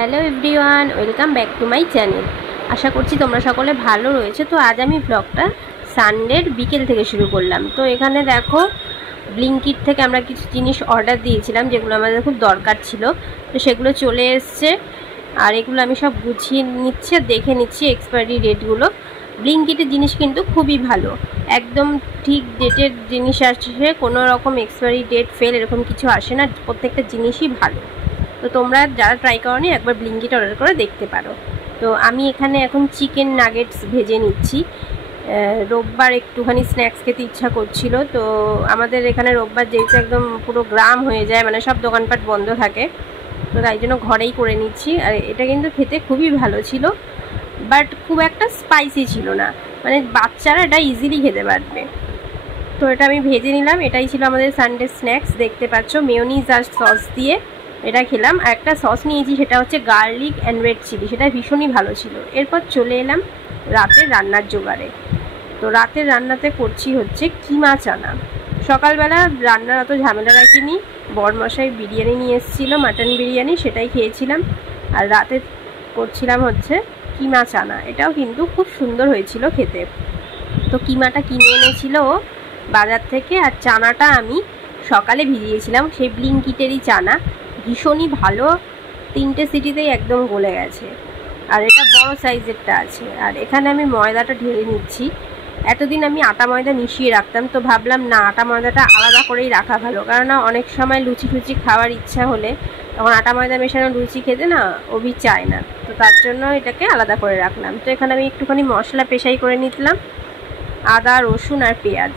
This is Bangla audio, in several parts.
Hello everyone, welcome back to my channel. আশা করছি তোমরা সকলে ভালো রয়েছে। তো আজ আমি ব্লগটা সানডের বিকেল থেকে শুরু করলাম। তো এখানে দেখো, ব্লিঙ্কিট থেকে আমরা কিছু জিনিস অর্ডার দিয়েছিলাম যেগুলো আমাদের খুব দরকার ছিল। তো সেগুলো চলে এসছে, আর এগুলো আমি সব গুছিয়ে নিচ্ছি আর দেখে নিচ্ছি এক্সপায়ারি ডেটগুলো। ব্লিঙ্কিটের জিনিস কিন্তু খুবই ভালো, একদম ঠিক ডেটের জিনিস আসছে, কোনো রকম এক্সপায়ারি ডেট ফেল এরকম কিছু আসে না, প্রত্যেকটা জিনিসই ভালো। তো তোমরা যারা ট্রাই করোনি একবার ব্লিঙ্কিট অর্ডার করে দেখতে পারো। তো আমি এখানে এখন চিকেন নাগেটস ভেজে নিচ্ছি। রোববার একটুখানি স্ন্যাক্স খেতে ইচ্ছা করছিল। তো আমাদের এখানে রোববার যেহেতু একদম পুরো গ্রাম হয়ে যায়, মানে সব দোকানপাট বন্ধ থাকে, তো তাই জন্য ঘরেই করে নিচ্ছি। আর এটা কিন্তু খেতে খুবই ভালো ছিল, বাট খুব একটা স্পাইসি ছিল না, মানে বাচ্চারা এটা ইজিলি খেতে পারবে। তো এটা আমি ভেজে নিলাম। এটাই ছিল আমাদের সানডে স্ন্যাক্স। দেখতে পাচ্ছ মেয়োনিজ আর সস দিয়ে এটা খেলাম। আর একটা সস নিয়েছি, সেটা হচ্ছে গার্লিক অ্যান্ড রেড চিলি, সেটা ভীষণই ভালো ছিল। এরপর চলে এলাম রাতের রান্নার জোগাড়ে। তো রাতের রান্নাতে করছি হচ্ছে কিমা চানা। সকালবেলা রান্নার অত ঝামেলা রাখিনি, বরমশাই বিরিয়ানি নিয়ে এসেছিলো, মাটন বিরিয়ানি, সেটাই খেয়েছিলাম। আর রাতে করছিলাম হচ্ছে কিমা চানা। এটাও কিন্তু খুব সুন্দর হয়েছিল খেতে। তো কিমাটা কিনে এনেছিল বাজার থেকে, আর চানাটা আমি সকালে ভিজিয়েছিলাম, সেই ব্লিঙ্কিটেরই চানা, ভীষণই ভালো। 3টে সিটিতেই একদম গলে গেছে। আর এটা বড় সাইজেরটা আছে। আর এখানে আমি ময়দাটা ঢেলে নিচ্ছি। এতদিন আমি আটা ময়দা মিশিয়ে রাখতাম, তো ভাবলাম না, আটা ময়দাটা আলাদা করেই রাখা ভালো, কারণ অনেক সময় লুচি ফুচি খাওয়ার ইচ্ছা হলে তখন আটা ময়দা মেশানো লুচি খেতে না অভি চায় না, তো তার জন্য এটাকে আলাদা করে রাখলাম। তো এখানে আমি একটুখানি মশলা পেশাই করে নিলাম, আদা রসুন আর পেঁয়াজ,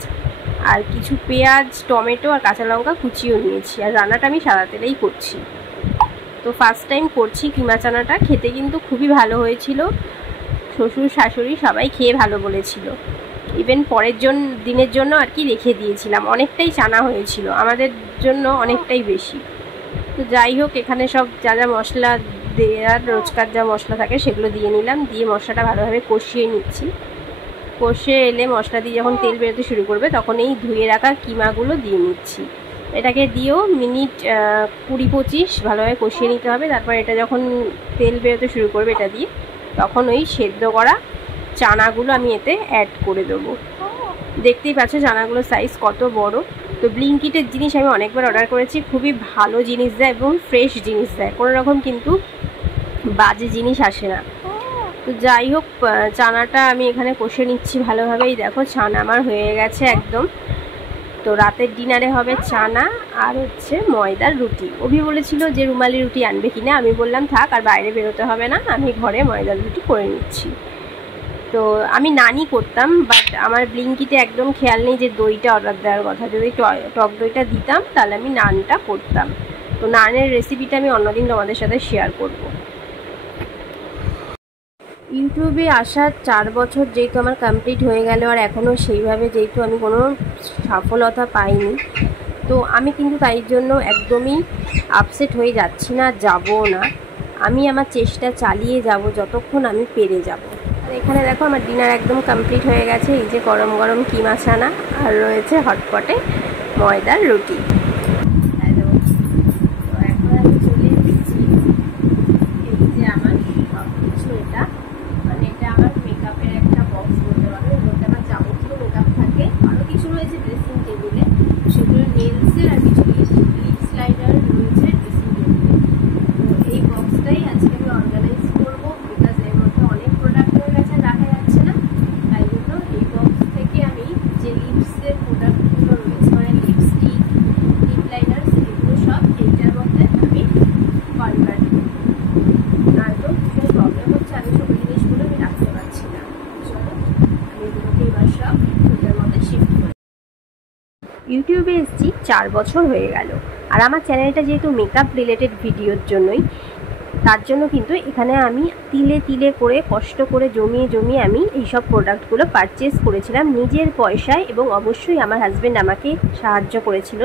আর কিছু পেঁয়াজ টমেটো আর কাঁচা লঙ্কা কুচিও নিয়েছি। আর রান্নাটা আমি সাদা তেলেই করছি। তো ফার্স্ট টাইম করছি কিমা চানাটা, খেতে কিন্তু খুবই ভালো হয়েছিল। শ্বশুর শাশুড়ি সবাই খেয়ে ভালো বলেছিল। ইভেন পরের দিনের জন্য আর কি রেখে দিয়েছিলাম, অনেকটাই চানা হয়েছিল, আমাদের জন্য অনেকটাই বেশি। তো যাই হোক, এখানে সব যা যা মশলা দেওয়ার, রোজকার যা মশলা থাকে সেগুলো দিয়ে নিলাম। দিয়ে মশলাটা ভালোভাবে কষিয়ে নিচ্ছি। কষে এলে মশলা দিয়ে যখন তেল বেরোতে শুরু করবে, তখন এই ধুয়ে রাখা কিমাগুলো দিয়ে নিচ্ছি। এটাকে দিয়েও মিনিট 20-25 ভালোভাবে কষিয়ে নিতে হবে। তারপর এটা যখন তেল বেরোতে শুরু করবে এটা দিয়ে, তখন ওই সেদ্ধ করা চানাগুলো আমি এতে অ্যাড করে দেবো। দেখতেই পাচ্ছ চানাগুলোর সাইজ কত বড়। তো ব্লিঙ্কিটের জিনিস আমি অনেকবার অর্ডার করেছি, খুবই ভালো জিনিস দেয় এবং ফ্রেশ জিনিস দেয়, কোনো রকম কিন্তু বাজে জিনিস আসে না। তো যাই হোক, চানাটা আমি এখানে কষে নিচ্ছি ভালোভাবেই। দেখো চানা আমার হয়ে গেছে একদম। তো রাতের ডিনারে হবে চানা আর হচ্ছে ময়দার রুটি। অভি বলেছিল যে রুমালি রুটি আনবে কিনা, আমি বললাম থাক, আর বাইরে বেরোতে হবে না, আমি ঘরে ময়দার রুটি করে নিচ্ছি। তো আমি নানই করতাম, বাট আমার ব্লিঙ্কিটে একদম খেয়াল নেই যে দইটা অর্ডার দেওয়ার কথা। যদি টক দইটা দিতাম তাহলে আমি নানটা করতাম। তো নানের রেসিপিটা আমি অন্যদিন তোমাদের সাথে শেয়ার করব। ইউটিউবে আসার 4 বছর যেহেতু আমার কমপ্লিট হয়ে গেল, আর এখনও সেইভাবে যেহেতু আমি কোনো সফলতা পাইনি, তো আমি কিন্তু তাই জন্য একদমই আপসেট হয়ে যাচ্ছি না, যাবো না। আমি আমার চেষ্টা চালিয়ে যাব যতক্ষণ আমি পেরে যাব। আর এখানে দেখো আমার ডিনার একদম কমপ্লিট হয়ে গেছে। এই যে গরম গরম কিমা চানা, আর রয়েছে হটপটে ময়দার রুটি। তো এখন আমি চলে এসেছি, এই যে আমার সব কিছু, এটা মানে এটা আমার মেকআপের একটা বক্স বলতে পারো। এর মধ্যে আমার যাবতীয় মেকআপ থাকে, আরও কিছু রয়েছে ড্রেসিং টেবিলে, সেগুলো নেলসের আর কিছু লিপস লাইনার রয়েছে ড্রেসিং টেবিলে। তো এই বক্সটাই আজকে আমি অর্গানাইজ করবো, বিকজ এর মধ্যে অনেক প্রোডাক্ট হয়ে গেছে, রাখা যাচ্ছে না। তাই জন্য এই বক্স থেকে আমি যে লিপসের প্রোডাক্টগুলো রয়েছে, মানে লিপস্টিক, লিপ লাইনার, এগুলো সব এইটার মধ্যে আমি কনভার্ট করবো। নয়তো ভীষণ প্রবলেম হচ্ছে, আমি সব জিনিসগুলো আমি রাখতে পারছি না। চলো আমি এগুলোকে এবার সব এটার মধ্যে শিফট করি। ইউটিউবে এসেছি 4 বছর হয়ে গেল, আর আমার চ্যানেলটা যেহেতু মেকআপ রিলেটেড ভিডিওর জন্যই, তার জন্য কিন্তু এখানে আমি তিলে তিলে করে কষ্ট করে জমিয়ে আমি এইসব প্রোডাক্টগুলো পারচেস করেছিলাম নিজের পয়সায়, এবং অবশ্যই আমার হাজব্যান্ড আমাকে সাহায্য করেছিল,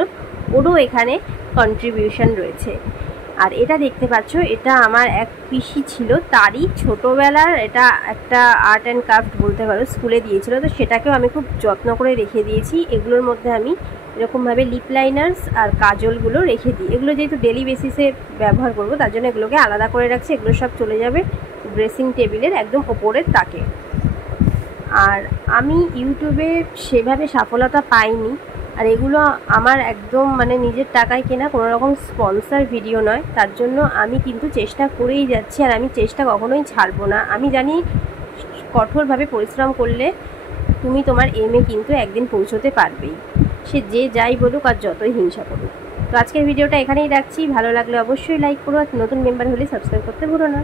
ওরও এখানে কন্ট্রিবিউশন রয়েছে। আর এটা দেখতে পাচ্ছ, এটা আমার এক পিসি ছিল, তারই ছোটোবেলার, এটা একটা আর্ট অ্যান্ড ক্রাফট বলতে পারো, স্কুলে দিয়েছিল। তো সেটাকেও আমি খুব যত্ন করে রেখে দিয়েছি। এগুলোর মধ্যে আমি এরকমভাবে লিপ লাইনার্স আর কাজলগুলো রেখে দিই। এগুলো যেহেতু ডেলি বেসিসে ব্যবহার করব, তার জন্য এগুলোকে আলাদা করে রাখছি। এগুলো সব চলে যাবে ড্রেসিং টেবিলের একদম ওপরের তাকে। আর আমি ইউটিউবে সেভাবে সফলতা পাইনি, আর এগুলো আমার একদম মানে নিজের টাকায় কেনা, কোনো রকম স্পন্সর ভিডিও নয়। তার জন্য আমি কিন্তু চেষ্টা করেই যাচ্ছি, আর আমি চেষ্টা কখনোই ছাড়বো না। আমি জানি কঠোরভাবে পরিশ্রম করলে তুমি তোমার এমে কিন্তু একদিন পৌঁছতে পারবেই, সে যে যাই বলুক আর যতই হিংসা করুক। তো আজকের ভিডিওটা এখানেই রাখছি। ভালো লাগলে অবশ্যই লাইক করো, আর নতুন মেম্বার হলে সাবস্ক্রাইব করতে ভুলো না।